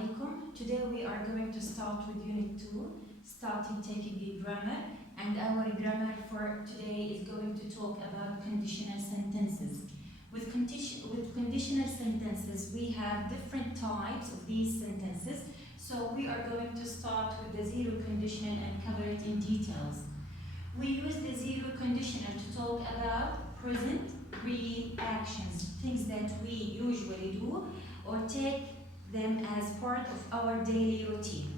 alaikum. Today we are going to start with unit 2, starting taking the grammar, and our grammar for today is going to talk about conditional sentences. With conditional sentences, we have different types of these sentences, so we are going to start with the zero conditional and cover it in details. We use the zero conditional to talk about present real actions, things that we usually do or take them as part of our daily routine.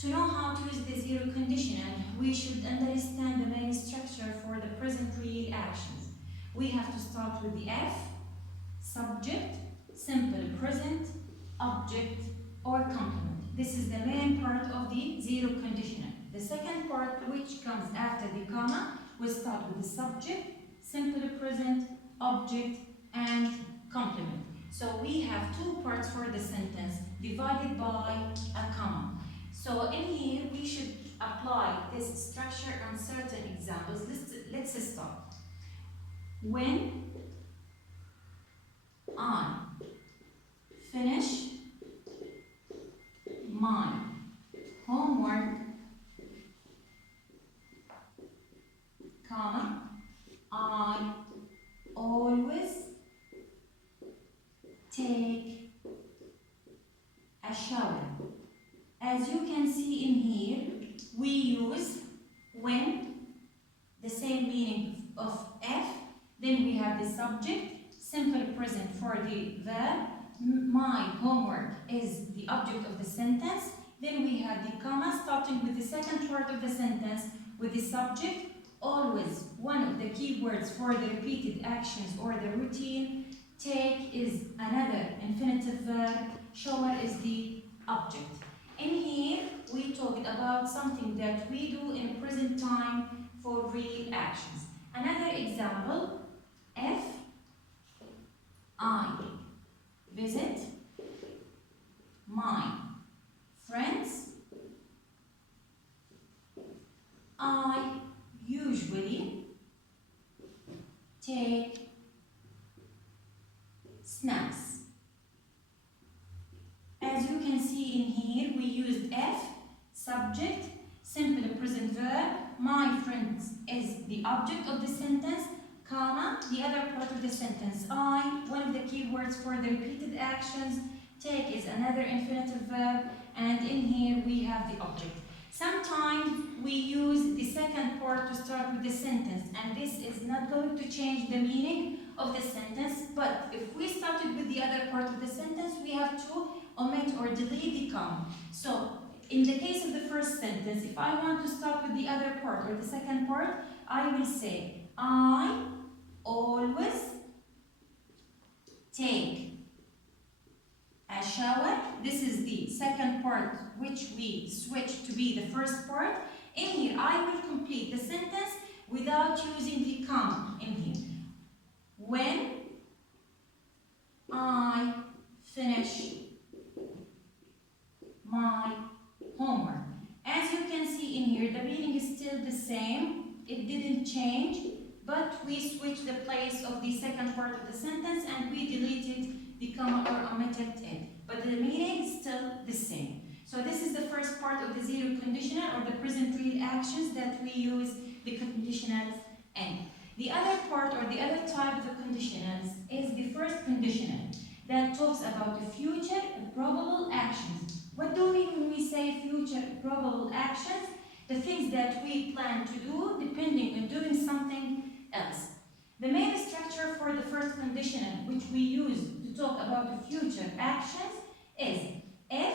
To know how to use the zero conditional, we should understand the main structure for the present real actions. We have to start with the F, subject, simple present, object, or complement. This is the main part of the zero conditional. The second part, which comes after the comma, will start with the subject, simple present, object, and complement. So we have two parts for the sentence divided by a comma. So in here we should apply this structure on certain examples. Let's start. When I finish my homework, comma, I always take a shower. As you can see in here, we use when, the same meaning of F, then we have the subject, simple present for the verb, my homework is the object of the sentence, then we have the comma starting with the second part of the sentence with the subject, always one of the key words for the repeated actions or the routine, take is another infinitive verb, shower is the object. In here, we talked about something that we do in present time for real actions. Another example, if I visit my friends, I usually take snacks. As you can see in here, we used F, subject, simple present verb, my friends is the object of the sentence, comma, the other part of the sentence, I, one of the key words for the repeated actions, take is another infinitive verb, and in here we have the object. Sometimes we use the second part to start with the sentence, and this is not going to change the meaning of the sentence, but if we started with the other part of the sentence, we have to omit or delete the comma. So, in the case of the first sentence, if I want to start with the other part or the second part, I will say, I always take a shower. This is the second part which we switch to be the first part. In here, I will complete the sentence without using the comma in here. When I finish my homework. As you can see in here, the meaning is still the same. It didn't change, but we switched the place of the second part of the sentence and we deleted the comma or omitted it. But the meaning is still the same. So this is the first part of the zero conditional or the present real actions that we use the conditionals in. The other part or the other type of the conditionals is the first conditional that talks about the future probable actions. What do we mean when we say future probable actions? The things that we plan to do depending on doing something else. The main structure for the first conditional which we use to talk about the future actions is if,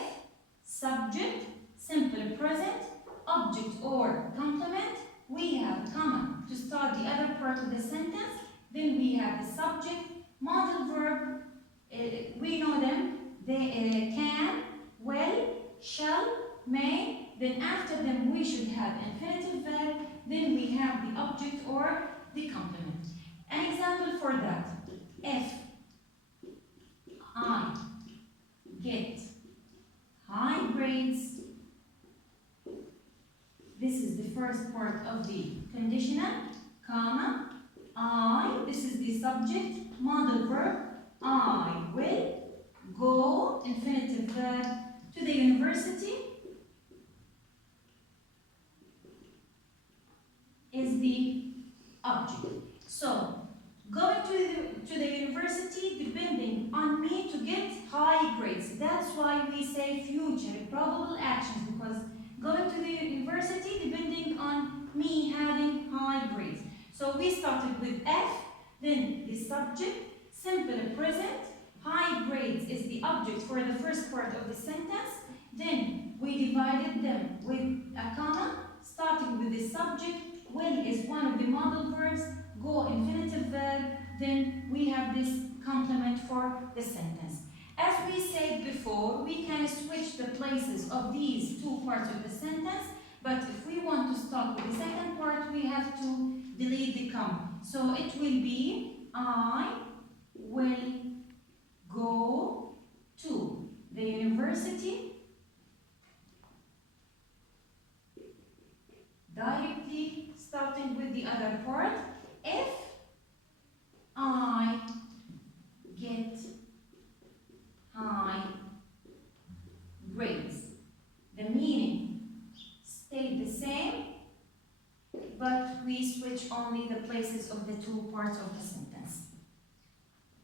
subject, simple present, object or complement, we have comma to start the other part of the sentence, then we have the subject, modal verb, we know them, they can, will, shall, may, then after them we should have infinitive verb, then we have the object or the complement. An example for that, if I get high grades, this is the first part of the conditional, comma, I, this is the subject, modal verb, I will go, infinitive verb, to the university is the object. So, going to the university depending on me to get high grades. That's why we say future probable actions, because going to the university depending on me having high grades. So we started with F, then the subject, simple present, high grades is the object for the first part of the sentence. Then we divided them with a comma, starting with the subject. Will is one of the modal verbs, go infinitive verb, then we have this complement for the sentence. As we said before, we can switch the places of these two parts of the sentence, but if we want to start with the second part, we have to delete the comma. So it will be, I will go to the university directly, starting with the other part, if I get high grades. The meaning stayed the same, but we switch only the places of the two parts of the sentence.